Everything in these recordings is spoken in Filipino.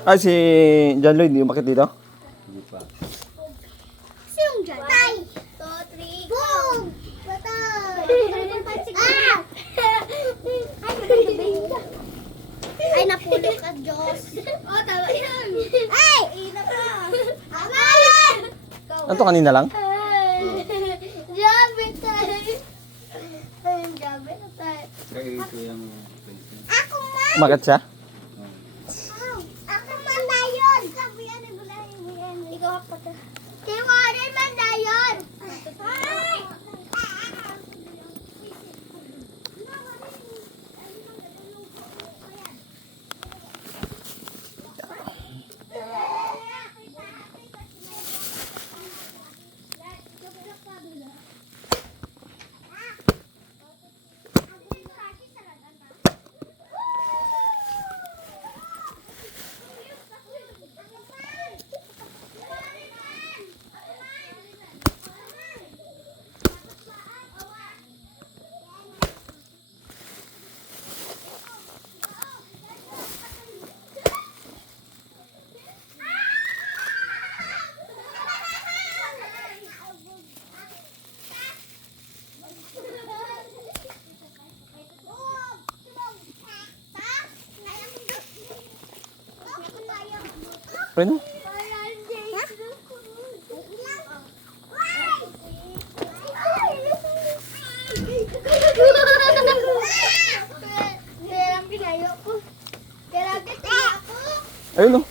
Ay, si John Lloyd, hindi umakit dito? Hindi pa. Siyong dyan. 1, 2, 3, boom! Patay! Ah! Ay, napulot ka, Diyos. Oh, tama yan. Ay! Ina pa. Tama yan! Ano to, kanina lang? Jabe tayo. Ay, jabe tayo. Kaya ito yung... Ako man! Umakit siya? Ako man na yun! Ikaw ako to. Tiwarin man na yun! Ay! Pwede? Ayun o.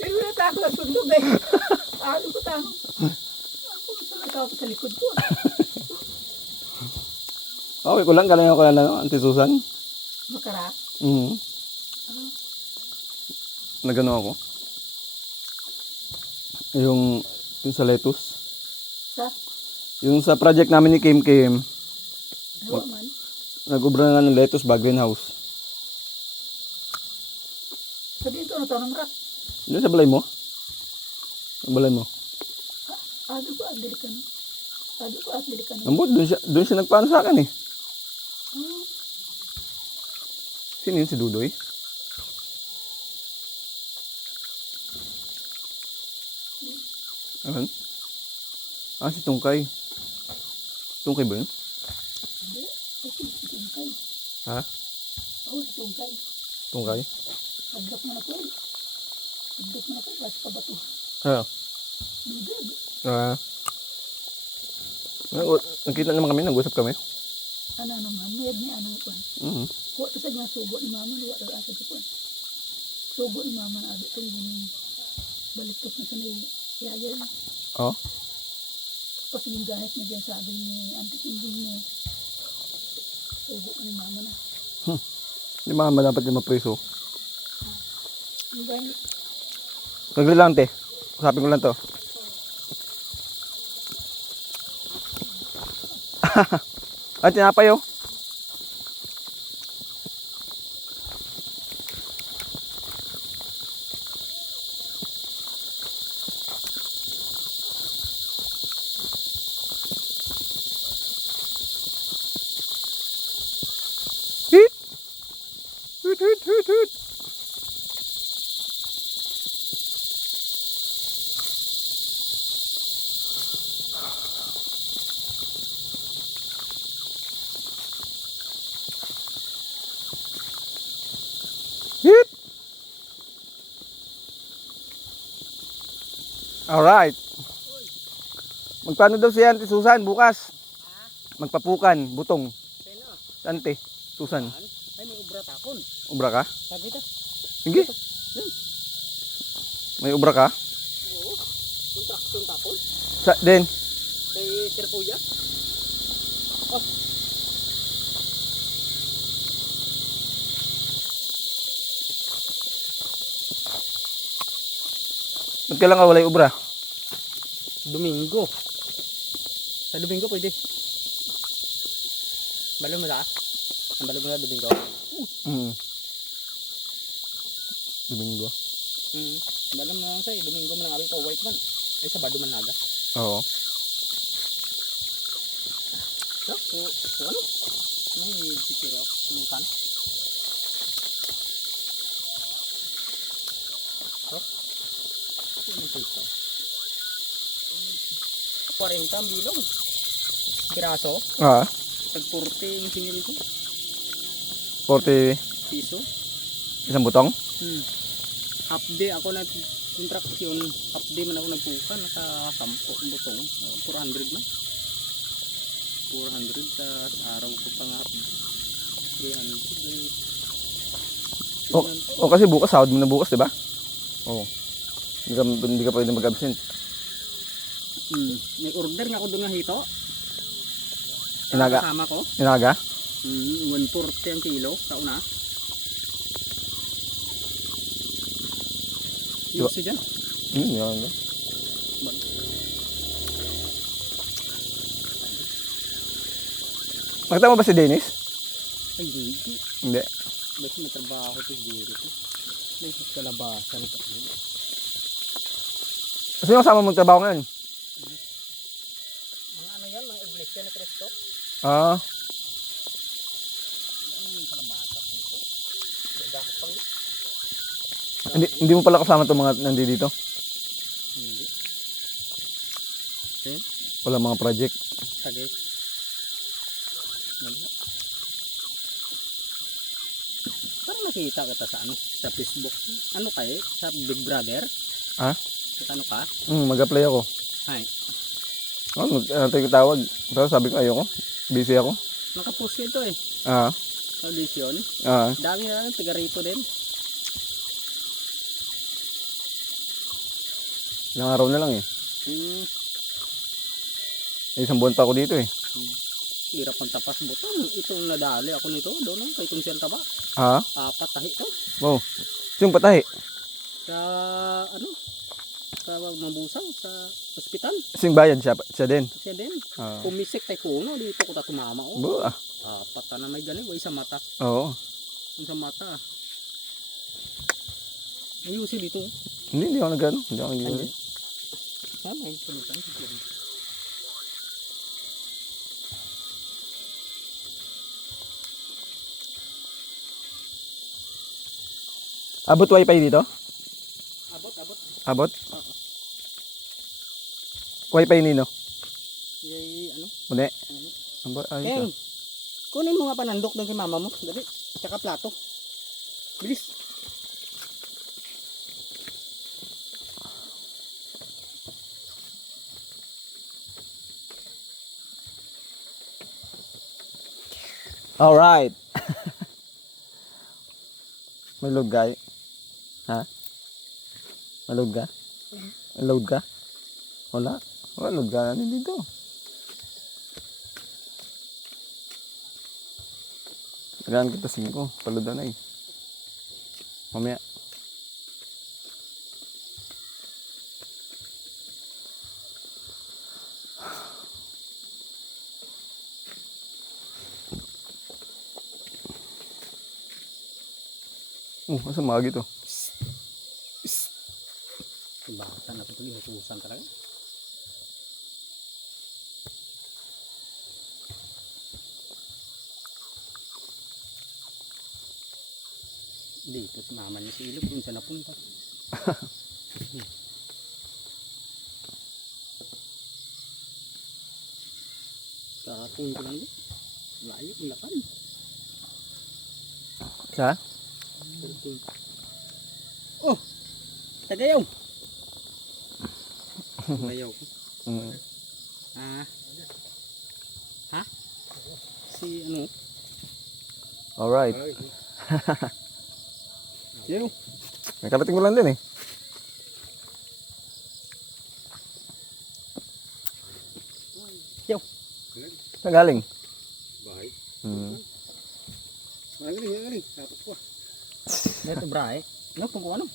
Pero wala tayo na sundog eh. Paano ko tayo? Ako gusto na tao sa likod ko. Okay ko lang, galing ako na Auntie Susan. Makara. Nagano ako. Yung sa lettuce. Sa? Yung sa project namin ni Kim Kim. Hawa man. Nag-ubra na nga ng lettuce ba, greenhouse. Sa dito na to ng rat. Doon sa balay mo? Sa balay mo? Ado ko, dili ka na. Ado ko, dili ka na. Ambot, doon siya nagpaano sa akin eh. Hmm. Sino yun, si Dudoy? Ayan. Ah, si Tungkay. Tungkay ba yun? Hindi. Okay, si Tungkay. Ha? Oo, si Tungkay. Tungkay? Nagdok na ako eh. Nagdok na ako, basta pa ba ito? Ha? Bibig. Ah. Nakita naman kami, nag-usap kami. Ano naman, mayad ni ano ko. Mhm. Kuha to sa niya sugo ni mama, luwa na asa ko. Sugo ni mama na agad yung baliktop na sa may yaya. Oh. Tapos yung gahit na dyan sabi ni Auntie Cindy mo. Sugo ni mama na. Hindi mga dapat yung mapriso. Yung gahit. Sagli lang, te. Usapin ko lang to. At tinapay oh. Hit! Hit, hit, hit, hit. Hit! Alright. Magpaano daw si Auntie Susan bukas? Magpapukan, butong. Si Auntie Susan. Ay, may ubra takon. Ubra ka? Sabi ito. Sige. May ubra ka? Oo. Kontraksyon takon. Sa din. Kay Sir Puya. Ba't ka lang walay ubra? Domingo. Sa Domingo pwede. Balo mo na? Ang balo mo na Domingo? Domingo. Balo mo na sa'yo. Domingo mo lang awin ko. White man. Ay Sabado man naga. Oo. So ano? May picture ako. Lukan. Ano ito? 40 ang bilog. Piraso. Ah, Tag 40 yung singil ko. 40 Piso. isang butong. Half day ako na kontraksyon. Half day man ako nagpuka. Naka 10 butong. 400 na. 400 tas araw ko pang half day. 300. O kasi bukas, sahod mo na bukas, di ba? Oo. Hindi ka pwede mag-absent. May order nga ako doon nga hito. Inaga? Kasama ko. Inaga? 140 ang kilo sa una. Yung si dyan. Yan. Nakita mo ba si Dennis? Ay, hindi. Hindi. Basta may trabaho ito dito. May kalabasan ito. Kasi yung kasama magtrabaho ngayon? Mga ano yan, mga iglesia ni Cristo. Ah. Yung kalabasan ito. Gagapang. Hindi mo pala kasama itong mga nandito? Hindi. Wala mga project? Sagay. Wala. Parang nakita kita sa ano, sa Facebook. Ano kayo? Sa Big Brother? Ha? Sa ano ka? Mag-apply ako. Hay. Tayo tawag. Pero sabi ko ayoko. Busy ako. Nakapost ito eh. Ah. Audition. Ah. Dami na lang, taga rito din. Ilang araw na lang eh. Isang buwan pa ako dito eh. Hirap magtapas butang. Ito nadali ako nito. Doon kay Kunsel Taba. Ha? 4 tahi to. Wow. Yung patahi. Sa ano? sa mabusaw sa ospital. Sing bayad siya din. Siya din. Ah. Pumisik tay kuno dito ko ta tumama oh. Bu, ah. Pata na may gani sa mata. Oo. Sa mata. Ayusin dito. Hindi ako nagano. Hindi ako nagano. Ay, pulutan siguro. Abot wifi dito? Abot. Abot? Wifi nino? Yay, ano? Mune? Abot, Keng, ayos. kunin mo nga panandok doon kay mama mo. Dali. Tsaka plato. Bilis. Alright. May load ka? Ha? May load ka? May load ka? Wala. Wala load ka na dito. Tagaan kita 5. Palod na eh. Mamaya. Masa magi to? Bata na ito inutusan talaga. Dito si mama niya si Ilog. Doon siya napunta. Kakatun ko lang doon. Layo ang lakan. Sa? Oh! Tagayaw! Tagayaw. Mm. Ha? Si ano? Alright. Yaw. Nakarating ko lang din eh. Yaw. Saan galing? Bahay. Galing. Tapos ko. Ito bra eh. No, kung ano?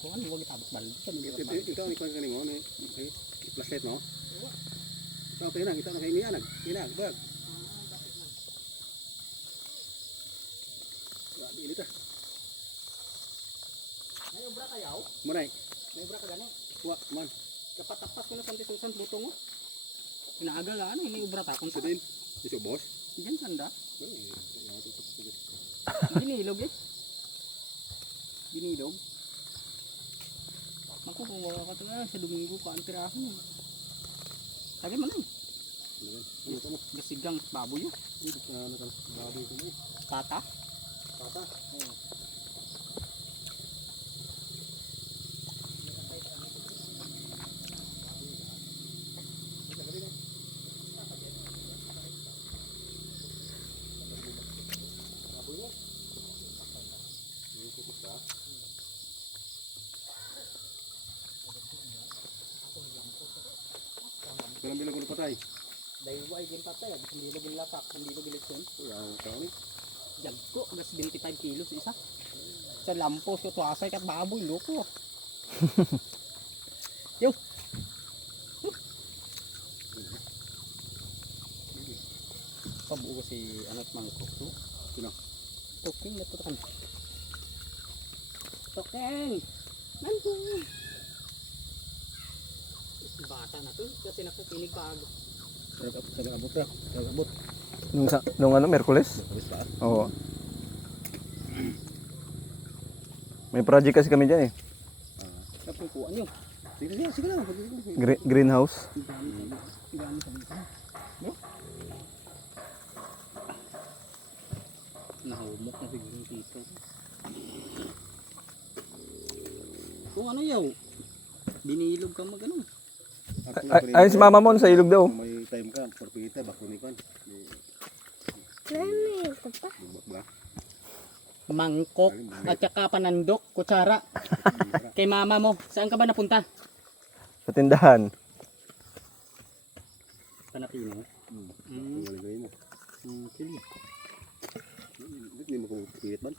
Kung ano, huwag itabot bal. Ikaw ni kan kanimo ni plaslet no. Ikaw kaya kita na kay ni anak. Ina, bag. Grabe ini ta. May obra kayaw? Munay. May obra ka gani? Wa man. Dapat tapas ko na sa susan butong mo. Inaaga la ano, ini obra ta kung sa. Sa din. Iso boss. Diyan sanda. Binilog eh. Binilog. Ako kung wala ka talaga sa Domingo ka ang tirahan. Tagay mo lang. Ano to mo? Gasigang baboy yun. Dito ka na kan baboy ko ni. Tata. Tata. Kalang bilang ko patay. Dayway din patay. Hindi log yung lasak. Hindi log eleksyon. Ang tao ni. Jagko. Gas 25 kilos isa. Sa lampos ko tuwasay kat baboy. Loko. Yo. Pabuo ko si anak mangkok to. Sino? Toking na to kan. Tokeng. Nanto. Bata na to kasi nakukinig bago. Sa abot ra. Sa abot. Nung ano, Merkules? Alis ba? Oo. May project kasi kami dyan eh. Napupuan nyo. Sige lang. Greenhouse. Gano'n sa dito. No? Nahumok na siguro dito. Kung ano yaw, binilog kang mag ano. Ay, si mama mo sa ilog daw. May time ka, perpita bako ni kan. Nani, ito pa. Ba? Mangkok at saka panandok, kutsara. Kay mama mo, saan ka ba napunta? Sa tindahan. Panapino. Ang galing mo. Sige. Hindi mo kung pilit man.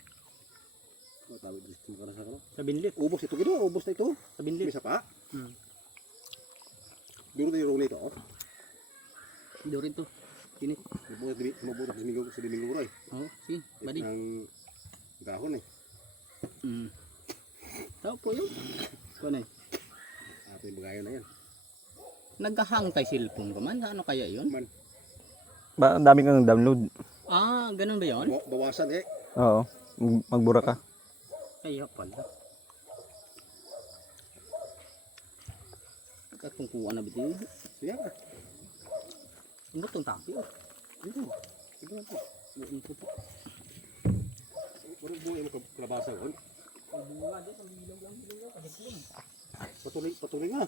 Tabi dito ka na sa kano. Sa binlit. Ubos ito gino, ubos na ito. Sa binlit. Bisa pa. Hmm. Biro tayo rong nito. Oh. Dito rin to. Pinit. Mabutak sa Domingo Roy. Oh, si. Badi. Ang gahon eh. Hmm. Tao po yun. Kuan eh. Ato yung bagayan na yan. Naghahang tay cellphone ka man. Ano kaya yun? Man, Ba, ang dami kang download. Ah, ganun ba yun? bawasan eh. Oo. Magbura ka. Kaya pala. Katungkuan na biti. Siya ka. Ano itong tapi? Oh. Ito. Ito na po. Buong ko po. Parang buhay mo kalabasa ko. Patuloy nga.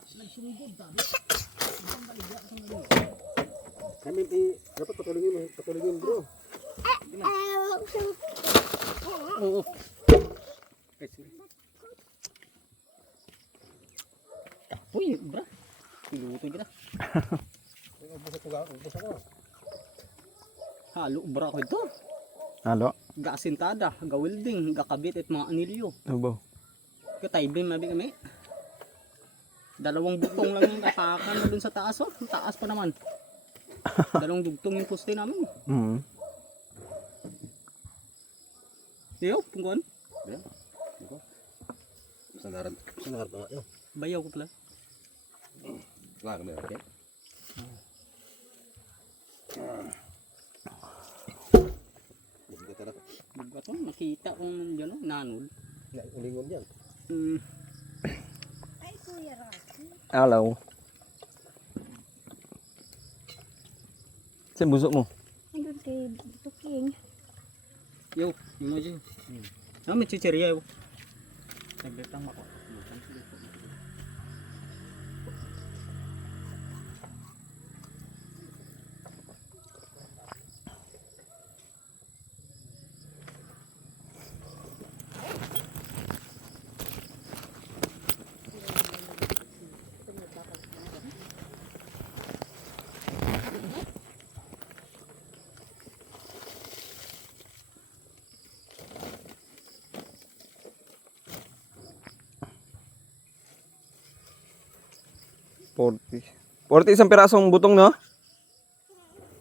Kami dapat patuloy mo bro. Oo. Uy, bra. Piluto kita. Ubos ako. Halo, bra ko ito. Halo. Gasintada, gawilding, gakabit at mga anilyo. Ano ba? Kataybin mabi kami. Dalawang butong lang yung tapakan na dun sa taas. Oh. Taas pa naman. Dalawang dugtong yung poste namin. Mm. Yo, tungguan. Yan. Ito. Sanaran pa nga yun. Bayaw ko pala. Wala kami okay. Tara. Diba to? Nakita kong dyan, nanol. Ulingon yan. Ay, Kuya Rocky. Hello. Saan busok mo? Andun kay Tuking. Yo, yung mo dyan. May chichirya yo. Saglit lang ako. $40 isang pirasong butong, no?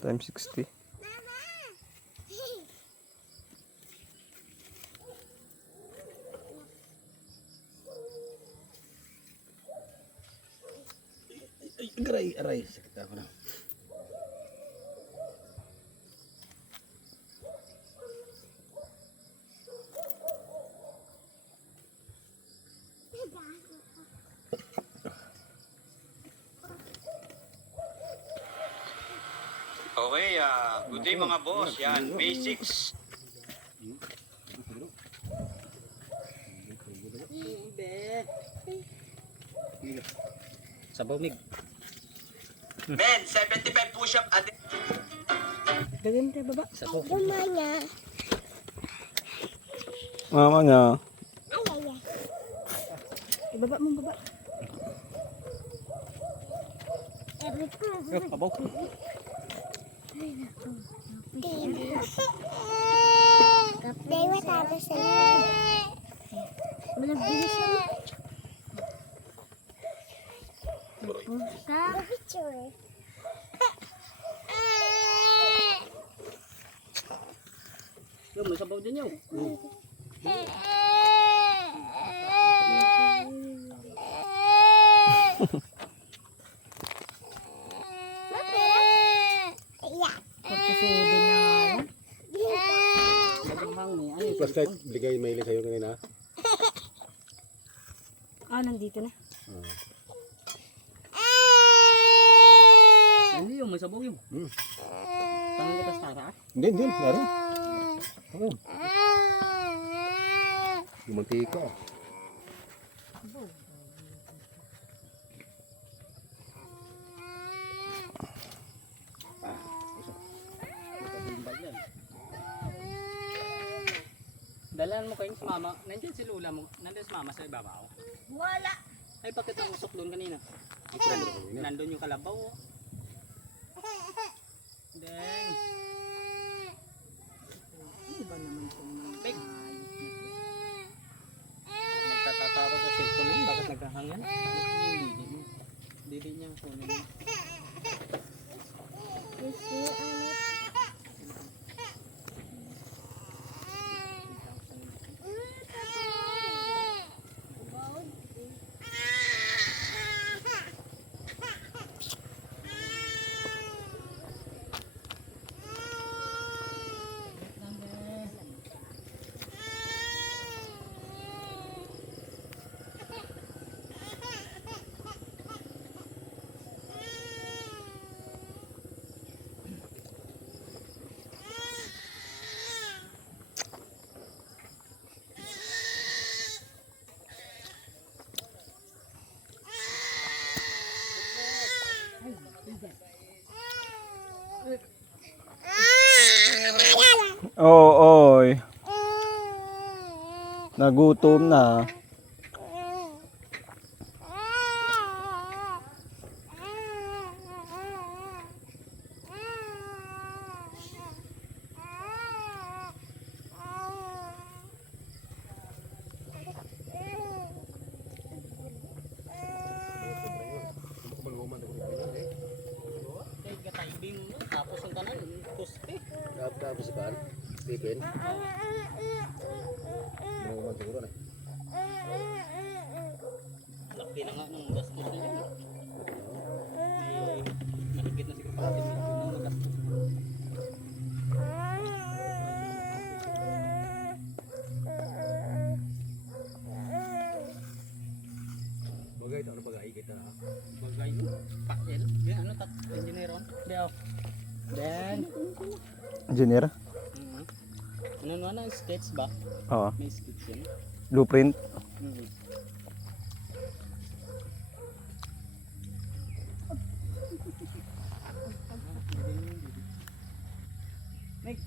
Times 60. Aray. Sakit ako na. Okay, good day mga boss. Yan, basics. Sa bumig. Men, 75 push-up at Gaganda baba. Sa po. Gumanya. Mama nga. Ibaba mo baba. Yo, kabaw. Dewa tapos sa Malabili siya. Buka. Picture. Yo, may sabaw din yo. Flashlight, bigay maili sa'yo kanina. Nandito na. Ano yung may sabaw yung? Tangan kita sa taas. Hindi, laro. Yung mantika. Dalan mo kayong mama. Nandiyan si Lula mo. Nandiyan si mama sa ibabaw. Wala. Ay, bakit ang usok doon kanina? Nandun yung kalabaw. Oh. Deng. Ano ba naman itong mga ayos na to? Oo, oy. Nagutom na. Kay gataibing mo, tapos ang tanan, kuste. Tapos sa kan, tipin. Maluman siguro na. Laki na nga ng gastos na yun. May mahigit na siguro pati ng gastos. Bagay ito, ano bagay kita na. Bagay yun. Pael. Yan, ano, engineer on? Diyaw. Then, Engineer? ano, sketch ba? Oo. May sketch yan. Blueprint? Mm. Nick,